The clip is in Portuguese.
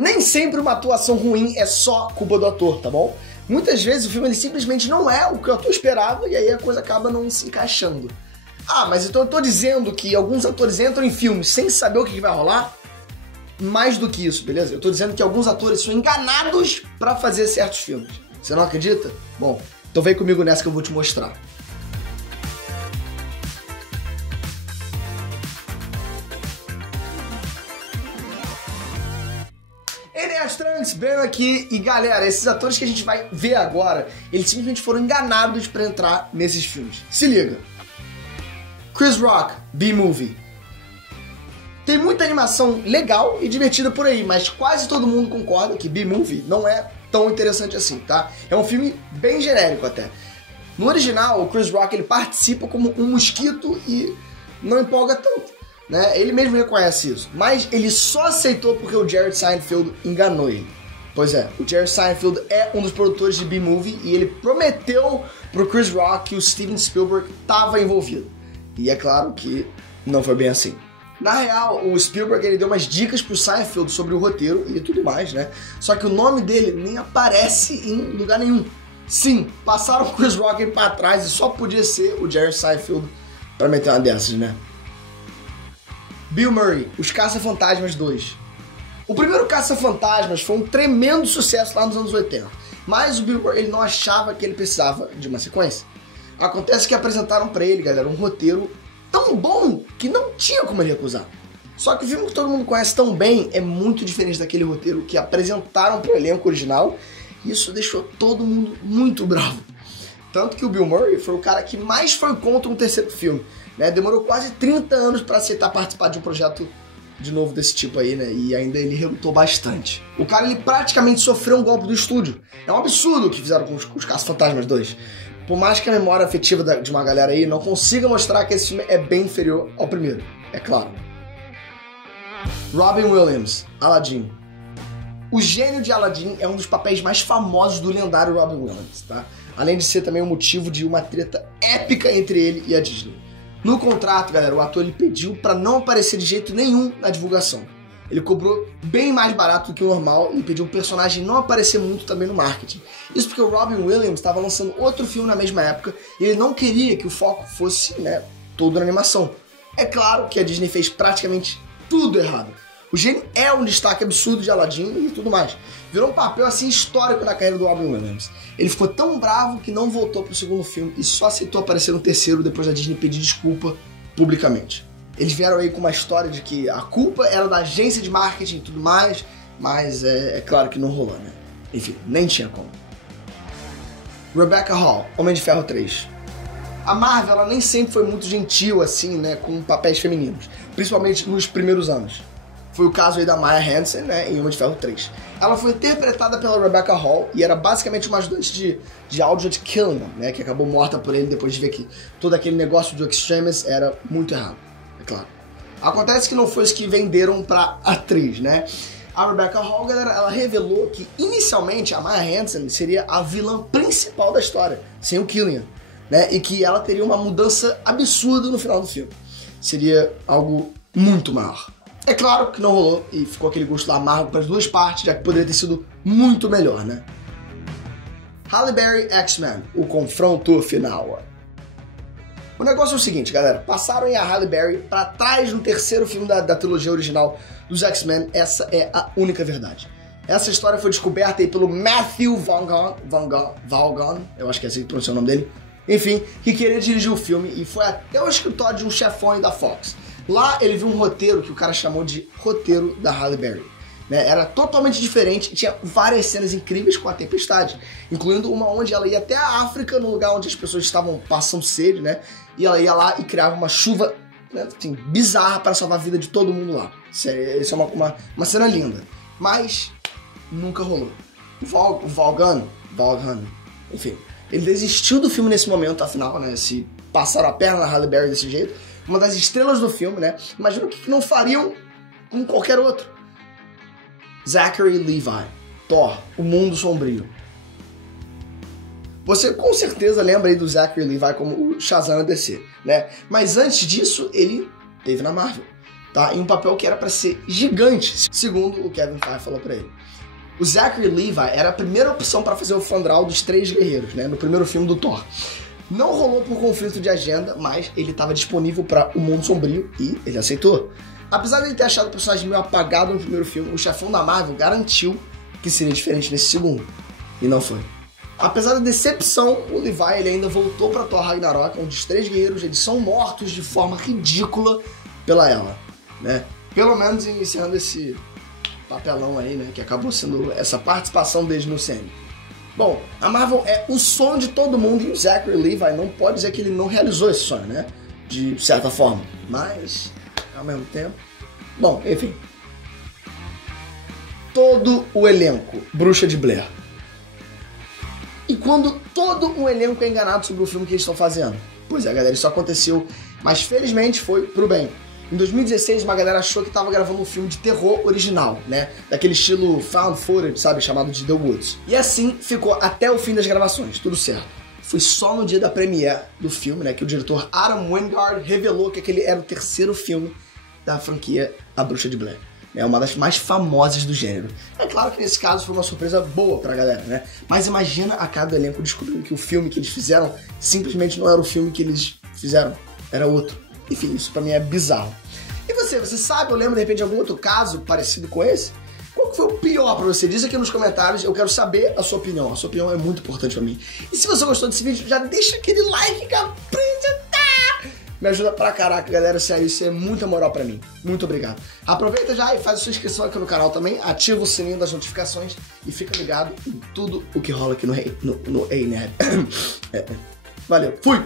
Nem sempre uma atuação ruim é só culpa do ator, tá bom? Muitas vezes o filme ele simplesmente não é o que o ator esperava e aí a coisa acaba não se encaixando. Ah, mas então eu tô dizendo que alguns atores entram em filmes sem saber o que vai rolar? Mais do que isso, beleza? Eu tô dizendo que alguns atores são enganados pra fazer certos filmes. Você não acredita? Bom, então vem comigo nessa que eu vou te mostrar. Trunks, Breno aqui, e galera, esses atores que a gente vai ver agora, eles simplesmente foram enganados pra entrar nesses filmes. Se liga. Chris Rock, B-Movie. Tem muita animação legal e divertida por aí, mas quase todo mundo concorda que B-Movie não é tão interessante assim, tá? É um filme bem genérico até. No original, o Chris Rock ele participa como um mosquito e não empolga tanto. Né? Ele mesmo reconhece isso, mas ele só aceitou porque o Jerry Seinfeld enganou ele. Pois é, o Jerry Seinfeld é um dos produtores de B-Movie e ele prometeu pro Chris Rock que o Steven Spielberg estava envolvido. E é claro que não foi bem assim. Na real, o Spielberg ele deu umas dicas pro Seinfeld sobre o roteiro e tudo mais, né? Só que o nome dele nem aparece em lugar nenhum. Sim, passaram o Chris Rock pra trás e só podia ser o Jerry Seinfeld pra meter uma dessas, né? Bill Murray, Os Caça-Fantasmas 2. O primeiro Caça-Fantasmas foi um tremendo sucesso lá nos anos 80, mas o Bill Murray ele não achava que ele precisava de uma sequência. Acontece que apresentaram pra ele, galera, um roteiro tão bom que não tinha como ele recusar. Só que o filme que todo mundo conhece tão bem é muito diferente daquele roteiro que apresentaram pro elenco original, e isso deixou todo mundo muito bravo. Tanto que o Bill Murray foi o cara que mais foi contra um terceiro filme. Né? Demorou quase 30 anos para aceitar participar de um projeto de novo desse tipo aí, né? E ainda ele relutou bastante. O cara, ele praticamente sofreu um golpe do estúdio. É um absurdo o que fizeram com os Caça-Fantasmas 2. Por mais que a memória afetiva de uma galera aí não consiga mostrar que esse filme é bem inferior ao primeiro, é claro. Robin Williams, Aladdin. O gênio de Aladdin é um dos papéis mais famosos do lendário Robin Williams, tá? Além de ser também o motivo de uma treta épica entre ele e a Disney. No contrato, galera, o ator ele pediu pra não aparecer de jeito nenhum na divulgação. Ele cobrou bem mais barato do que o normal e pediu o personagem não aparecer muito também no marketing. Isso porque o Robin Williams estava lançando outro filme na mesma época e ele não queria que o foco fosse, né, todo na animação. É claro que a Disney fez praticamente tudo errado. O gênio é um destaque absurdo de Aladdin e tudo mais. Virou um papel assim histórico na carreira do Robin Williams. Ele ficou tão bravo que não voltou pro segundo filme e só aceitou aparecer no terceiro depois da Disney pedir desculpa publicamente. Eles vieram aí com uma história de que a culpa era da agência de marketing e tudo mais, mas é claro que não rolou, né? Enfim, nem tinha como. Rebecca Hall, Homem de Ferro 3. A Marvel ela nem sempre foi muito gentil assim, né, com papéis femininos, principalmente nos primeiros anos. Foi o caso aí da Maya Hansen, né, em Homem de Ferro 3. Ela foi interpretada pela Rebecca Hall e era basicamente uma ajudante de áudio de Killian, né, que acabou morta por ele depois de ver que todo aquele negócio do Extremis era muito errado, é claro. Acontece que não foi isso que venderam pra atriz, né? A Rebecca Hall, galera, ela revelou que inicialmente a Maya Hansen seria a vilã principal da história, sem o Killian, né, e que ela teria uma mudança absurda no final do filme. Seria algo muito maior. É claro que não rolou e ficou aquele gosto amargo para as duas partes, já que poderia ter sido muito melhor, né? Halle Berry, X-Men, o confronto final. O negócio é o seguinte, galera, passaram a Halle Berry para trás no terceiro filme da trilogia original dos X-Men, essa é a única verdade. Essa história foi descoberta aí pelo Matthew Vaughn, eu acho que é assim que pronuncia o nome dele, enfim, que queria dirigir o filme e foi até o escritório de um chefão da Fox. Lá ele viu um roteiro que o cara chamou de roteiro da Halle Berry. Né? Era totalmente diferente e tinha várias cenas incríveis com a tempestade, incluindo uma onde ela ia até a África, num lugar onde as pessoas estavam passando sede, né? E ela ia lá e criava uma chuva, né, assim, bizarra para salvar a vida de todo mundo lá. Isso é uma cena linda. Mas nunca rolou. O Vaughan, enfim, ele desistiu do filme nesse momento, afinal, né? Se passaram a perna na Halle Berry desse jeito, uma das estrelas do filme, né? Imagina o que não fariam com qualquer outro. Zachary Levi, Thor, O Mundo Sombrio. Você com certeza lembra aí do Zachary Levi como o Shazam da DC, né? Mas antes disso, ele teve na Marvel. tá? Em um papel que era pra ser gigante, segundo o Kevin Feige falou pra ele. O Zachary Levi era a primeira opção para fazer o Fandral dos Três Guerreiros, né? No primeiro filme do Thor. Não rolou por conflito de agenda, mas ele estava disponível para O Mundo Sombrio e ele aceitou. Apesar de ele ter achado o personagem meio apagado no primeiro filme, o chefão da Marvel garantiu que seria diferente nesse segundo. E não foi. Apesar da decepção, o Levi ele ainda voltou para Thor Ragnarok, onde os Três Guerreiros eles são mortos de forma ridícula pela Hela, né? Pelo menos iniciando esse papelão aí, né? Que acabou sendo essa participação deles no CM. Bom, a Marvel é o sonho de todo mundo e o Zachary Levi não pode dizer que ele não realizou esse sonho, né? De certa forma. Mas, ao mesmo tempo... Bom, enfim. Todo o elenco, Bruxa de Blair. E quando todo o elenco é enganado sobre o filme que eles estão fazendo? Pois é, galera, isso aconteceu, mas felizmente foi pro bem. Em 2016, uma galera achou que tava gravando um filme de terror original, né? Daquele estilo found footage, sabe? Chamado de The Woods. E assim ficou até o fim das gravações, tudo certo. Foi só no dia da premiere do filme, né? Que o diretor Adam Wingard revelou que aquele era o terceiro filme da franquia A Bruxa de Blair. É uma das mais famosas do gênero. É claro que nesse caso foi uma surpresa boa pra galera, né? Mas imagina a cada elenco descobrindo que o filme que eles fizeram simplesmente não era o filme que eles fizeram, era outro. Enfim, isso pra mim é bizarro. E você sabe, eu lembro de repente de algum outro caso parecido com esse? Qual que foi o pior pra você? Diz aqui nos comentários, eu quero saber a sua opinião. A sua opinião é muito importante pra mim. E se você gostou desse vídeo, já deixa aquele like, capricha, tá? Me ajuda pra caraca, galera, sério, isso é muita moral pra mim. Muito obrigado. Aproveita já e faz a sua inscrição aqui no canal também, ativa o sininho das notificações e fica ligado em tudo o que rola aqui no Ei Nerd. Valeu, fui!